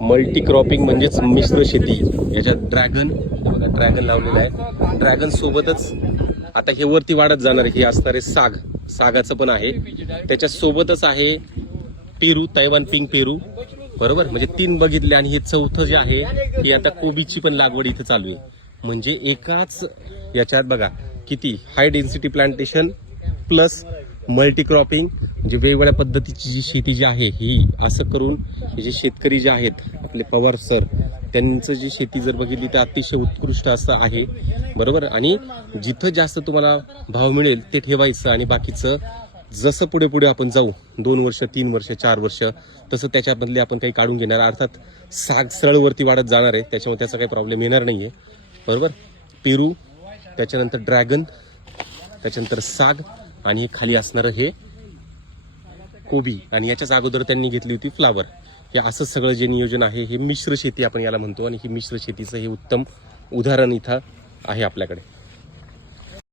Multi cropping म्हणजेच मिश्र शेती. याच्यात ड्रॅगन बघा, ड्रॅगन लावलेलं आहे. ड्रॅगन सोबतच आता हे वरती वाढत जाणार आहे. हे असणार आहे सागाचं पण आहे. त्याच्या सोबतच आहे पेरू, तैवान पिंक पेरू, बरोबर. म्हणजे 3 बघितले आणि हे 4थं जे आहे हे आता कोबीची पण लागवड इथं चालू आहे. म्हणजे एकाच याच्यात बघा किती high density plantation plus multi cropping, म्हणजे वेगवेगळ्या पद्धतीची जी शेती जी आहे ही असं करून हे जे शेतकरी जे आहेत आपले पवार सर, त्यांचं जी शेती जर बघितली तर अतिशय उत्कृष्ट असं आहे, बरोबर. आणि जिथं जास्त तुम्हाला भाव मिळेल ते ठेवायचं आणि बाकीचं जसं पुढे पुढे आपण जाऊ 2 वर्ष 3 वर्ष 4 वर्ष तसं त्याच्यामधले आपण काही काढून घेणार. अर्थात साग सरळवरती वाढत जाणार आहे, त्याच्यामुळे त्याचा काही प्रॉब्लेम येणार नाही आहे, बरोबर. पेरू, त्याच्यानंतर ड्रॅगन, त्याच्यानंतर साग आणि खाली असणारं हे कोबी. आणि याच्याच अगोदर त्यांनी घेतली होती फ्लावर. हे असं सगळं जे नियोजन आहे हे मिश्र शेती आपण याला म्हणतो. आणि ही मिश्र शेतीचं हे उत्तम उदाहरण इथं आहे आपल्याकडे.